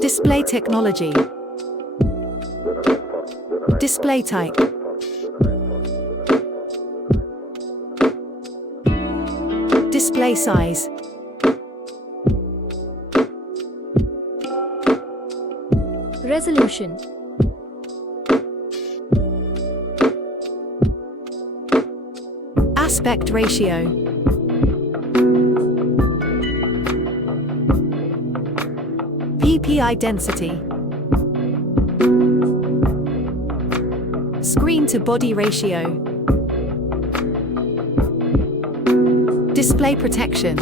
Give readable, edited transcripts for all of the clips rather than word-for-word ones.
Display technology. Display type. Display size. Resolution. Aspect ratio. PPI density. Screen to body ratio. Display protection.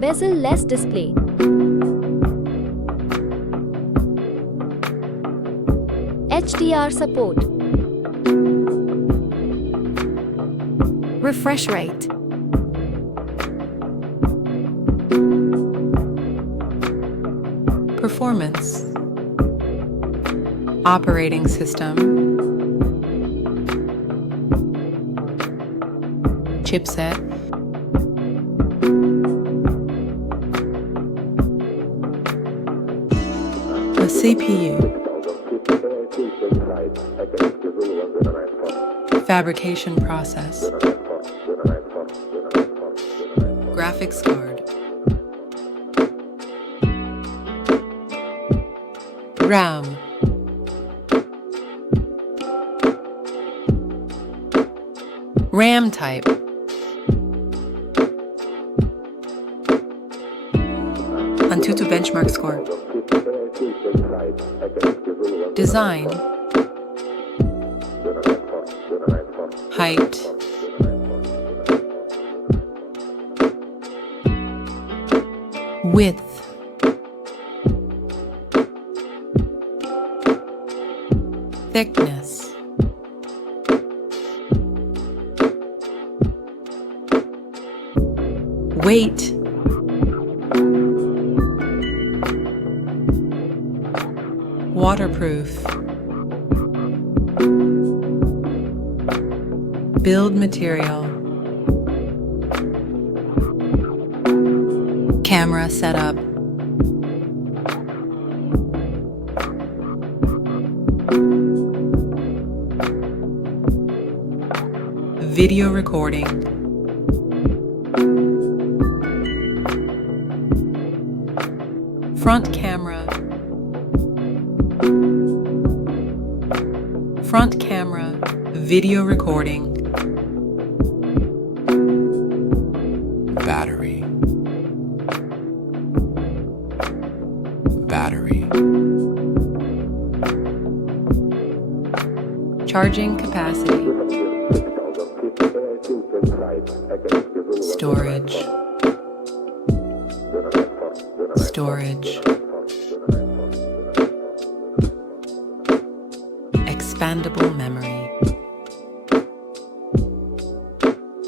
Bezel-less display. HDR support. Refresh rate. Performance. Operating system. Chipset. The CPU. Fabrication process. Graphics card. RAM. RAM type. Antutu benchmark score. Design. Height. Width. Thickness. Weight. Waterproof. Build material. Camera setup. Video recording. Front camera. Front camera, video recording. Battery. Battery. Charging capacity. Storage. Storage. Expandable memory.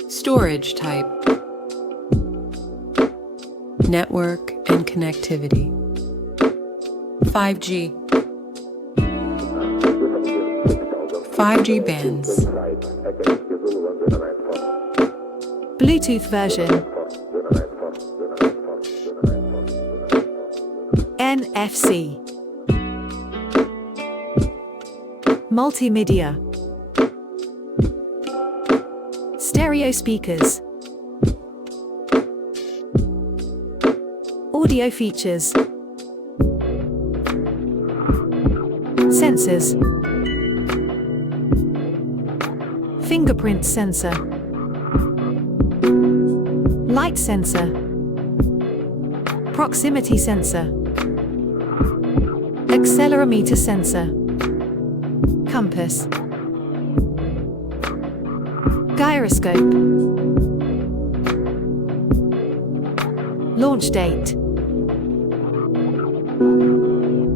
Storage type. Network and connectivity. 5G. 5G bands. Bluetooth version. NFC. Multimedia. Stereo speakers. Audio features. Sensors. Fingerprint sensor. Light sensor. Proximity sensor. Accelerometer sensor. Compass. Gyroscope. Launch date.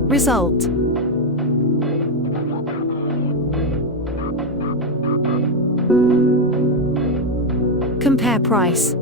Result. Compare price.